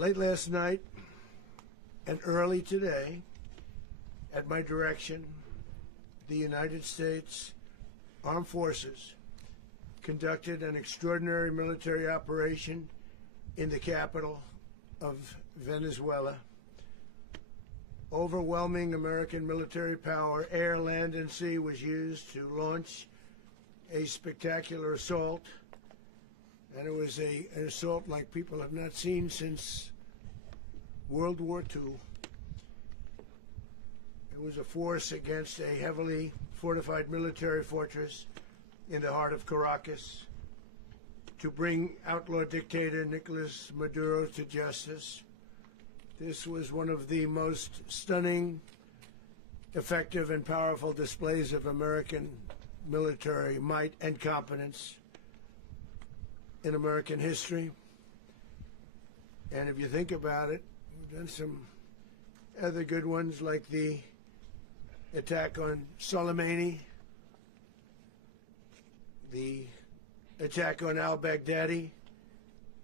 Late last night and early today, at my direction, the United States Armed Forces conducted an extraordinary military operation in the capital of Venezuela. Overwhelming American military power, air, land, and sea, was used to launch a spectacular assault. And it was an assault like people have not seen since World War II. It was a force against a heavily fortified military fortress in the heart of Caracas to bring outlaw dictator Nicolás Maduro to justice. This was one of the most stunning, effective, and powerful displays of American military might and competence in American history. And if you think about it, we've done some other good ones, like the attack on Soleimani, the attack on al-Baghdadi,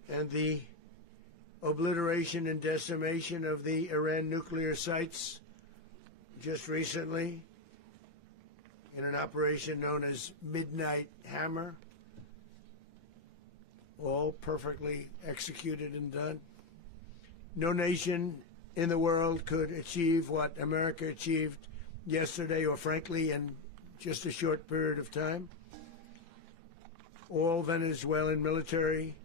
and the obliteration and decimation of the Iran nuclear sites just recently in an operation known as Midnight Hammer. All perfectly executed and done. No nation in the world could achieve what America achieved yesterday, or frankly in just a short period of time. All Venezuelan military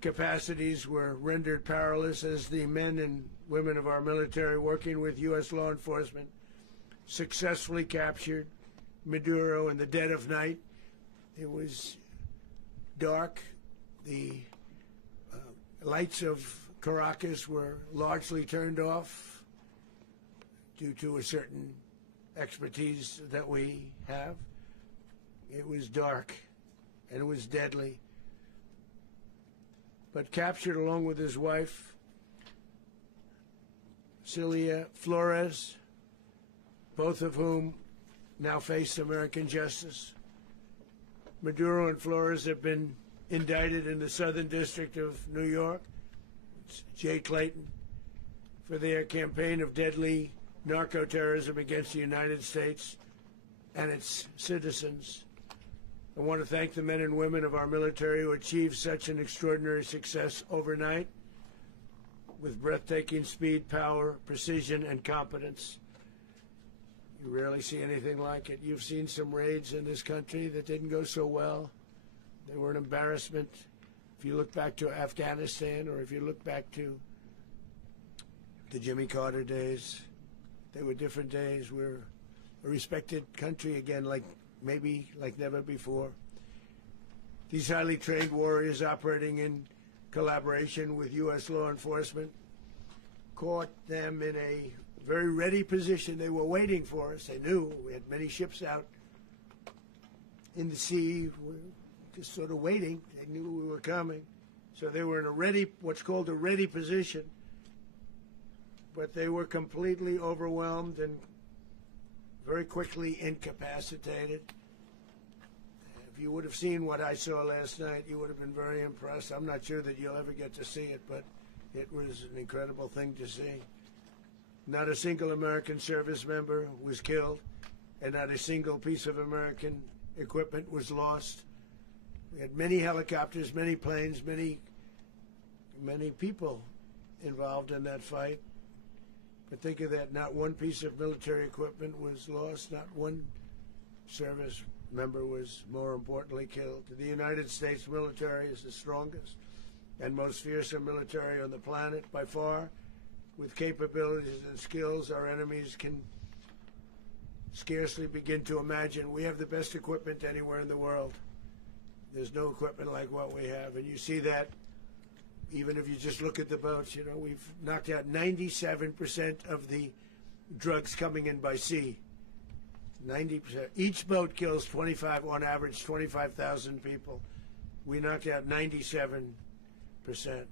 capacities were rendered powerless as the men and women of our military, working with U.S. law enforcement, successfully captured Maduro in the dead of night. It was dark. The lights of Caracas were largely turned off due to a certain expertise that we have. It was dark and it was deadly. But captured along with his wife, Celia Flores, both of whom now face American justice. Maduro and Flores have been indicted in the Southern District of New York, it's Jay Clayton, for their campaign of deadly narco-terrorism against the United States and its citizens. I want to thank the men and women of our military who achieved such an extraordinary success overnight with breathtaking speed, power, precision, and competence. You rarely see anything like it. You've seen some raids in this country that didn't go so well. They were an embarrassment. If you look back to Afghanistan, or if you look back to the Jimmy Carter days, they were different days. We're a respected country again, like never before. These highly trained warriors, operating in collaboration with U.S. law enforcement, caught them in a very ready position. They were waiting for us. They knew we had many ships out in the sea, just sort of waiting. They knew we were coming. So they were in a ready, what's called a ready position. But they were completely overwhelmed and very quickly incapacitated. If you would have seen what I saw last night, you would have been very impressed. I'm not sure that you'll ever get to see it, but it was an incredible thing to see. Not a single American service member was killed, and not a single piece of American equipment was lost. We had many helicopters, many planes, many people involved in that fight. But think of that, not one piece of military equipment was lost, not one service member was, more importantly, killed. The United States military is the strongest and most fearsome military on the planet by far, with capabilities and skills our enemies can scarcely begin to imagine. We have the best equipment anywhere in the world. There's no equipment like what we have, and you see that even if you just look at the boats. You know, we've knocked out 97% of the drugs coming in by sea. 90%. Each boat kills on average 25,000 people. We knocked out 97%. And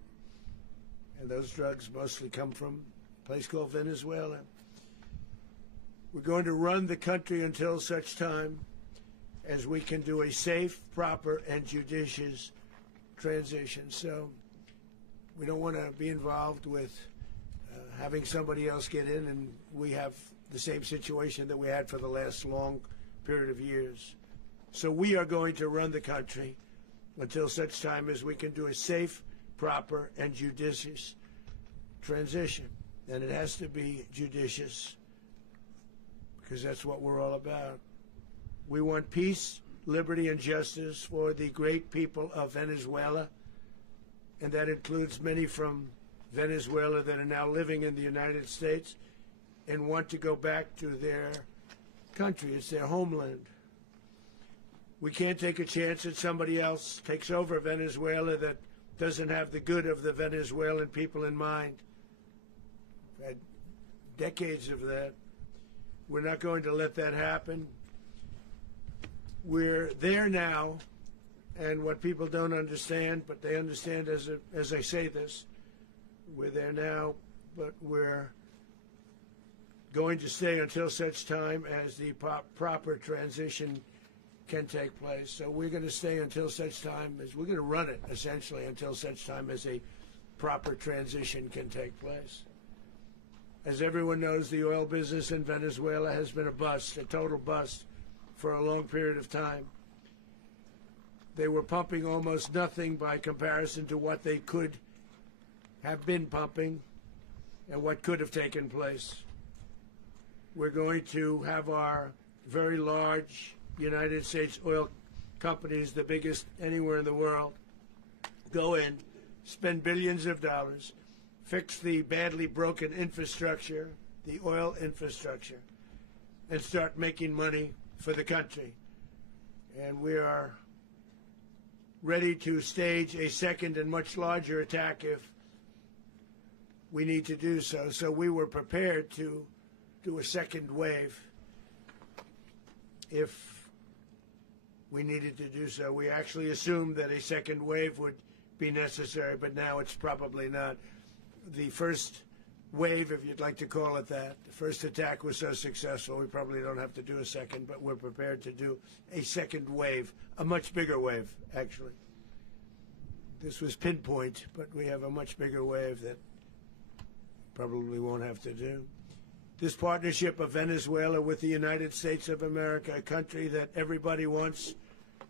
those drugs mostly come from a place called Venezuela. We're going to run the country until such time as we can do a safe, proper, and judicious transition. So We don't want to be involved with having somebody else get in, and we have the same situation that we had for the last long period of years. So we are going to run the country until such time as we can do a safe, proper, and judicious transition. And it has to be judicious, because that's what we're all about. We want peace, liberty, and justice for the great people of Venezuela, and that includes many from Venezuela that are now living in the United States and want to go back to their country. It's their homeland. We can't take a chance that somebody else takes over Venezuela that doesn't have the good of the Venezuelan people in mind. We've had decades of that. We're not going to let that happen. We're there now, and what people don't understand, but they understand as I say this, we're there now, but we're going to stay until such time as the proper transition can take place. So we're going to stay until such time as we're going to run it, essentially, until such time as a proper transition can take place. As everyone knows, the oil business in Venezuela has been a bust, a total bust, for a long period of time. They were pumping almost nothing by comparison to what they could have been pumping and what could have taken place. We're going to have our very large United States oil companies, the biggest anywhere in the world, go in, spend billions of dollars, fix the badly broken infrastructure, the oil infrastructure, and start making money for the country. And we are ready to stage a second and much larger attack if we need to do so. So we were prepared to do a second wave if we needed to do so. We actually assumed that a second wave would be necessary, but now it's probably not. The first wave, if you'd like to call it that, the first attack was so successful, we probably don't have to do a second, but we're prepared to do a second wave, a much bigger wave, actually. This was pinpoint, but we have a much bigger wave that probably won't have to do. This partnership of Venezuela with the United States of America, a country that everybody wants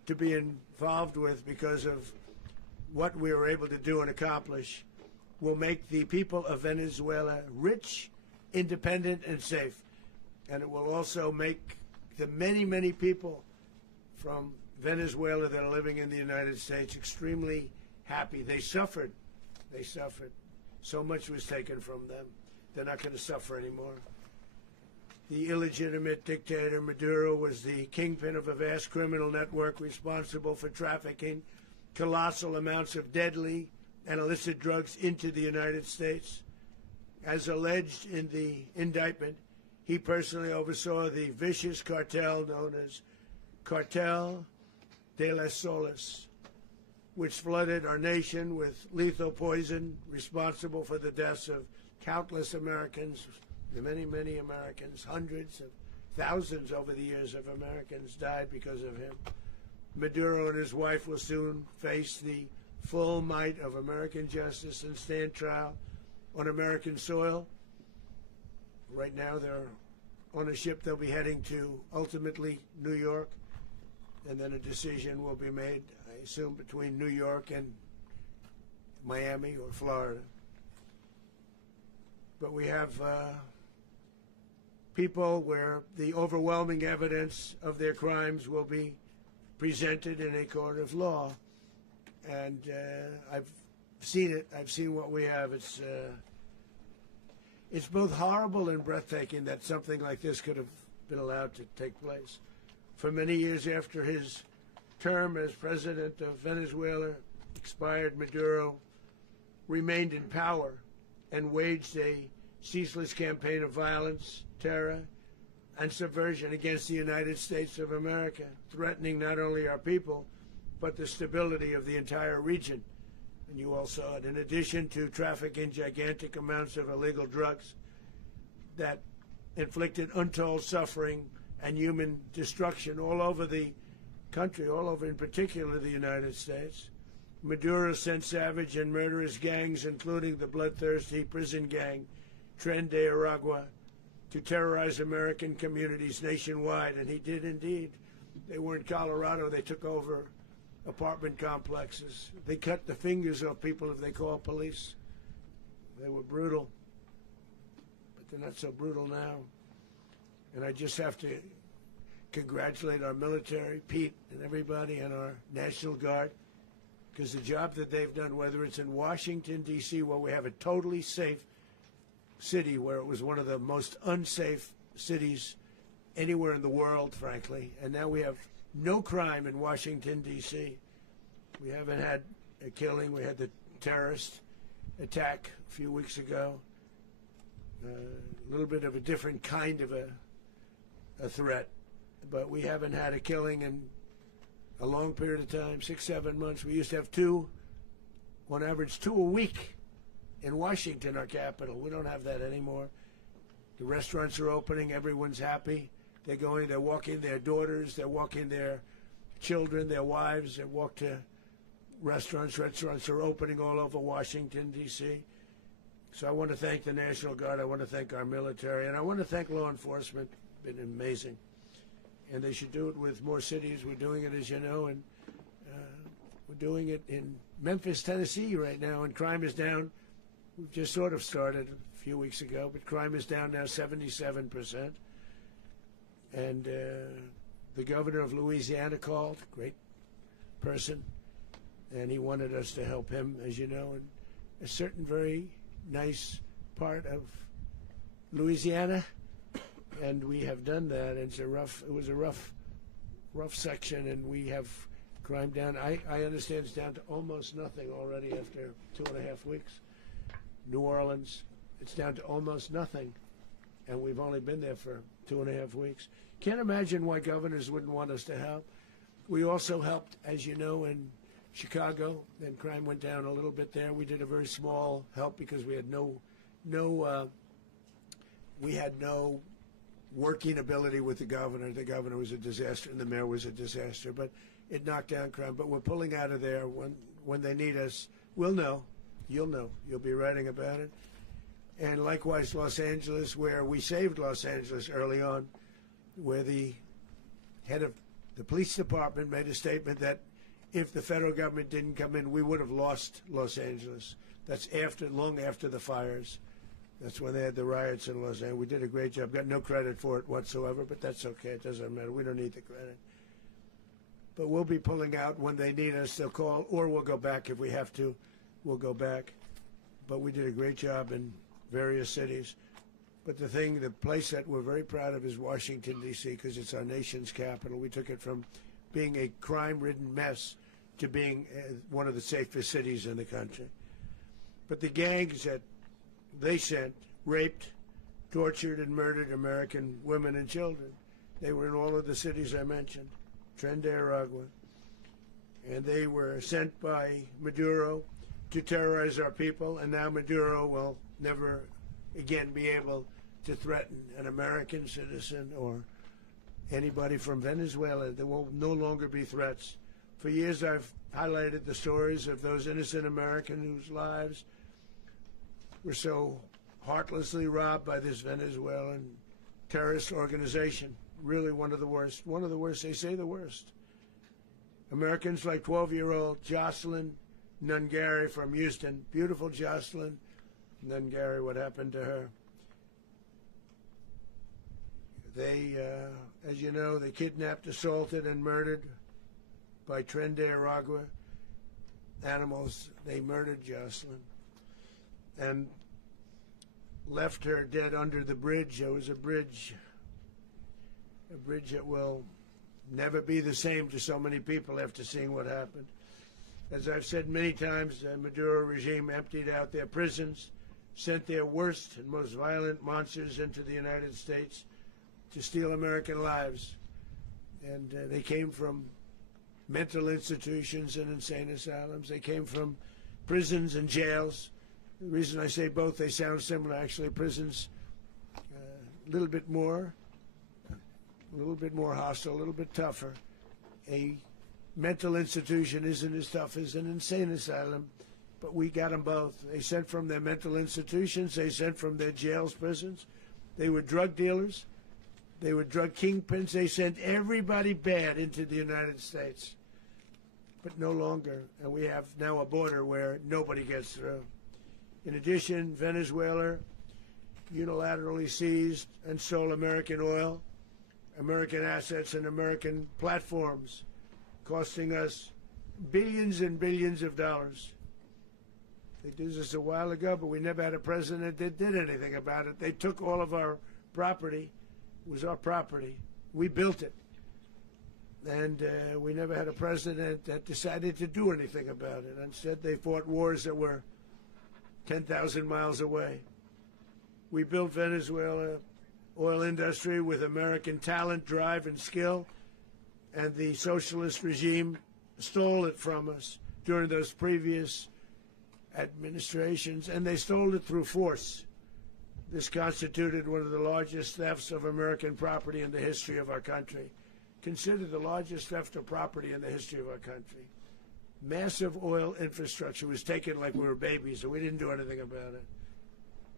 to be involved with because of what we were able to do and accomplish, will make the people of Venezuela rich, independent, and safe. And it will also make the many, many people from Venezuela that are living in the United States extremely happy. They suffered. They suffered. So much was taken from them. They're not going to suffer anymore. The illegitimate dictator Maduro was the kingpin of a vast criminal network responsible for trafficking colossal amounts of deadly and illicit drugs into the United States. As alleged in the indictment, he personally oversaw the vicious cartel known as Cartel de las Solas, which flooded our nation with lethal poison, responsible for the deaths of countless Americans, many, many Americans. Hundreds of thousands over the years of Americans died because of him. Maduro and his wife will soon face the full might of American justice and stand trial on American soil. Right now they're on a ship. They'll be heading to, ultimately, New York, and then a decision will be made, I assume, between New York and Miami or Florida. But we have people where the overwhelming evidence of their crimes will be presented in a court of law. And I've seen it. I've seen what we have. It's both horrible and breathtaking that something like this could have been allowed to take place. For many years after his term as president of Venezuela expired, Maduro remained in power and waged a ceaseless campaign of violence, terror, and subversion against the United States of America, threatening not only our people, but the stability of the entire region. And you all saw it. In addition to trafficking gigantic amounts of illegal drugs that inflicted untold suffering and human destruction all over the country, all over, in particular, the United States, Maduro sent savage and murderous gangs, including the bloodthirsty prison gang, Tren de Aragua, to terrorize American communities nationwide, and he did indeed. They were in Colorado. They took over apartment complexes. They cut the fingers off people if they call police. They were brutal, but they're not so brutal now. And I just have to congratulate our military, Pete and everybody, and our National Guard, because the job that they've done, whether it's in Washington, D.C., where we have a totally safe city, where it was one of the most unsafe cities anywhere in the world, frankly, and now we have no crime in Washington, D.C. We haven't had a killing. We had the terrorist attack a few weeks ago. A little bit of a different kind of a threat, but we haven't had a killing in a long period of time, 6, 7 months. We used to have two, on average, 2 a week in Washington, our capital. We don't have that anymore. The restaurants are opening. Everyone's happy. They're going, they're walking their daughters, they're walking their children, their wives. They walk to restaurants. Restaurants are opening all over Washington, D.C. So I want to thank the National Guard. I want to thank our military. And I want to thank law enforcement. Been amazing. And they should do it with more cities. We're doing it, as you know, and we're doing it in Memphis, Tennessee right now, and crime is down. We've just sort of started a few weeks ago, but crime is down now 77%. And the governor of Louisiana called, great person, and he wanted us to help him, as you know, in a certain very nice part of Louisiana. And we have done that. It was a rough section, and we have crime down. I understand it's down to almost nothing already after 2.5 weeks. New Orleans, it's down to almost nothing, and we've only been there for 2.5 weeks. Can't imagine why governors wouldn't want us to help. We also helped, as you know, in Chicago, and crime went down a little bit there. We did a very small help because we had no working ability with the governor. The governor was a disaster, and the mayor was a disaster, but it knocked down crime. But we're pulling out of there. When they need us, we'll know. You'll know. You'll be writing about it. And likewise, Los Angeles, where we saved Los Angeles early on, where the head of the police department made a statement that if the federal government didn't come in, we would have lost Los Angeles. That's long after the fires. That's when they had the riots in Los Angeles. We did a great job. Got no credit for it whatsoever, but that's okay. It doesn't matter. We don't need the credit. But we'll be pulling out when they need us. They'll call, or we'll go back if we have to. We'll go back. But we did a great job in various cities. But the place that we're very proud of is Washington, D.C., because it's our nation's capital. We took it from being a crime-ridden mess to being one of the safest cities in the country. But the gangs that they sent raped, tortured, and murdered American women and children. They were in all of the cities I mentioned, Tren de Aragua. And they were sent by Maduro to terrorize our people, and now Maduro will never again be able to threaten an American citizen or anybody from Venezuela. There will no longer be threats. For years I've highlighted the stories of those innocent Americans whose lives were so heartlessly robbed by this Venezuelan terrorist organization. Really one of the worst. One of the worst, they say the worst. Americans like 12-year-old Jocelyn Nungari from Houston. Beautiful Jocelyn Nungari, what happened to her? They, as you know, they kidnapped, assaulted, and murdered by Tren de Aragua animals. They murdered Jocelyn and left her dead under the bridge. There was a bridge that will never be the same to so many people after seeing what happened. As I've said many times, the Maduro regime emptied out their prisons, sent their worst and most violent monsters into the United States to steal American lives. And they came from mental institutions and insane asylums. They came from prisons and jails. The reason I say both, they sound similar. Actually, prisons a little bit more hostile, a little bit tougher. A mental institution isn't as tough as an insane asylum, but we got them both. They sent from their mental institutions. They sent from their jails, prisons. They were drug dealers. They were drug kingpins. They sent everybody bad into the United States, but no longer. And we have now a border where nobody gets through. In addition, Venezuela unilaterally seized and stole American oil, American assets, and American platforms, costing us billions and billions of dollars. They did this a while ago, but we never had a president that did anything about it. They took all of our property. It was our property. We built it. And we never had a president that decided to do anything about it. Instead, they fought wars that were 10,000 miles away. We built Venezuela oil industry with American talent, drive, and skill, and the socialist regime stole it from us during those previous administrations, and they stole it through force. This constituted one of the largest thefts of American property in the history of our country. Considered the largest theft of property in the history of our country. Massive oil infrastructure was taken like we were babies, and we didn't do anything about it.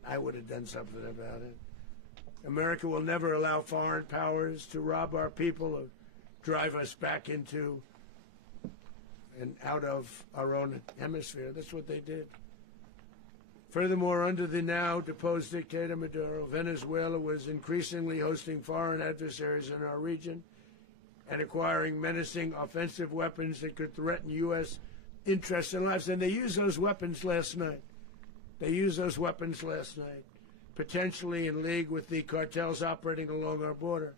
I would have done something about it. America will never allow foreign powers to rob our people or drive us back into and out of our own hemisphere. That's what they did. Furthermore, under the now deposed dictator Maduro, Venezuela was increasingly hosting foreign adversaries in our region and acquiring menacing offensive weapons that could threaten U.S. interests and lives. And they used those weapons last night. Potentially in league with the cartels operating along our border.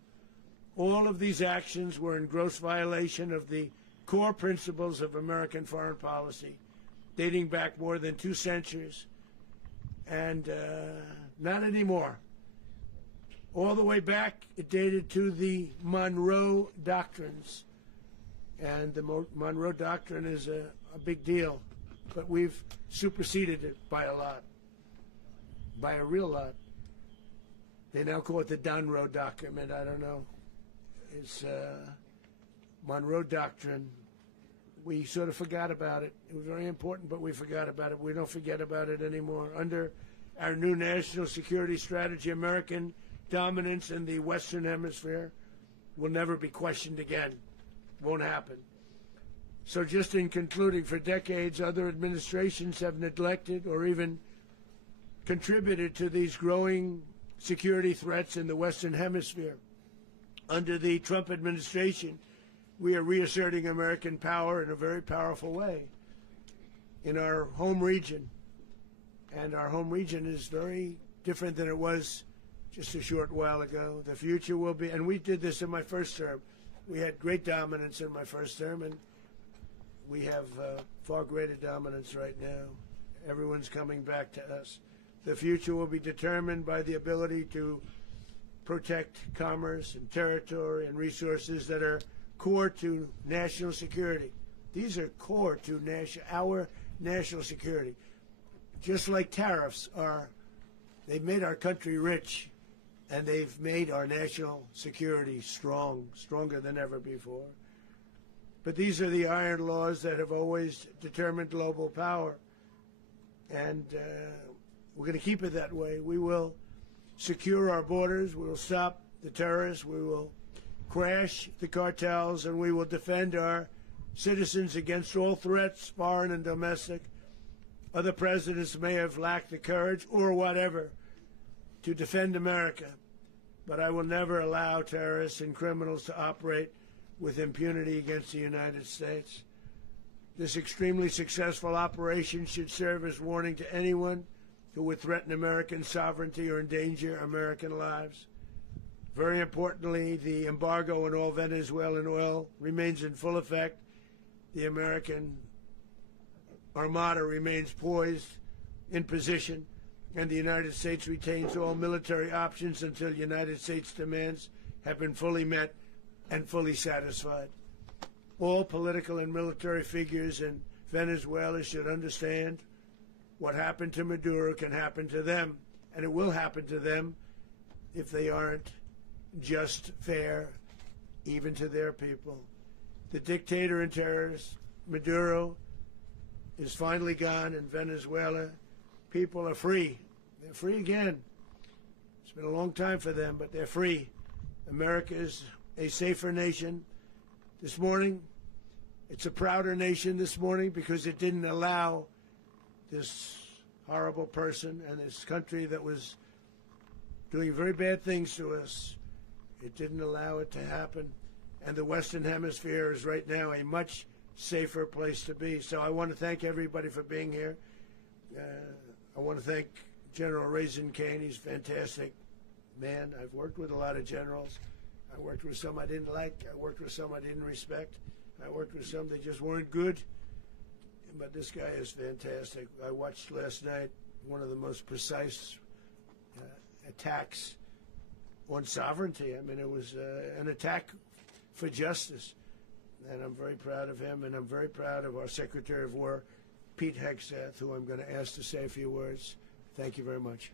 All of these actions were in gross violation of the core principles of American foreign policy, dating back more than 2 centuries, and not anymore. All the way back, it dated to the Monroe Doctrines, and the Monroe Doctrine is a big deal, but we've superseded it by a lot, by a real lot. They now call it the Monroe Document. I don't know. It's Monroe Doctrine. We sort of forgot about it. It was very important, but we forgot about it. We don't forget about it anymore. Under our new national security strategy, American dominance in the Western Hemisphere will never be questioned again. Won't happen. So just in concluding, for decades, other administrations have neglected or even contributed to these growing security threats in the Western Hemisphere. Under the Trump administration, we are reasserting American power in a very powerful way in our home region. And our home region is very different than it was just a short while ago. The future will be, and we did this in my first term. We had great dominance in my first term, and we have far greater dominance right now. Everyone's coming back to us. The future will be determined by the ability to protect commerce and territory and resources that are core to national security. These are core to our national security. Just like tariffs are, they've made our country rich, and they've made our national security stronger than ever before. But these are the iron laws that have always determined global power, and we're going to keep it that way. We will secure our borders, we will stop the terrorists, we will crash the cartels, and we will defend our citizens against all threats, foreign and domestic. Other presidents may have lacked the courage or whatever to defend America, but I will never allow terrorists and criminals to operate with impunity against the United States. This extremely successful operation should serve as warning to anyone who would threaten American sovereignty or endanger American lives. Very importantly, the embargo on all Venezuelan oil remains in full effect. The American Armada remains poised in position, and the United States retains all military options until United States demands have been fully met and fully satisfied. All political and military figures in Venezuela should understand what happened to Maduro can happen to them, and it will happen to them if they aren't just fair, even to their people. The dictator and terrorist, Maduro, is finally gone in Venezuela. People are free. They're free again. It's been a long time for them, but they're free. America is a safer nation. This morning, it's a prouder nation this morning because it didn't allow this horrible person and this country that was doing very bad things to us. It didn't allow it to happen. And the Western Hemisphere is right now a much safer place to be. So I want to thank everybody for being here. I want to thank General Raisin Kane. He's a fantastic man. I've worked with a lot of generals. I worked with some I didn't like. I worked with some I didn't respect. I worked with some that just weren't good. But this guy is fantastic. I watched last night one of the most precise attacks on sovereignty. I mean, it was an attack for justice. And I'm very proud of him, and I'm very proud of our Secretary of War, Pete Hegseth, who I'm going to ask to say a few words. Thank you very much.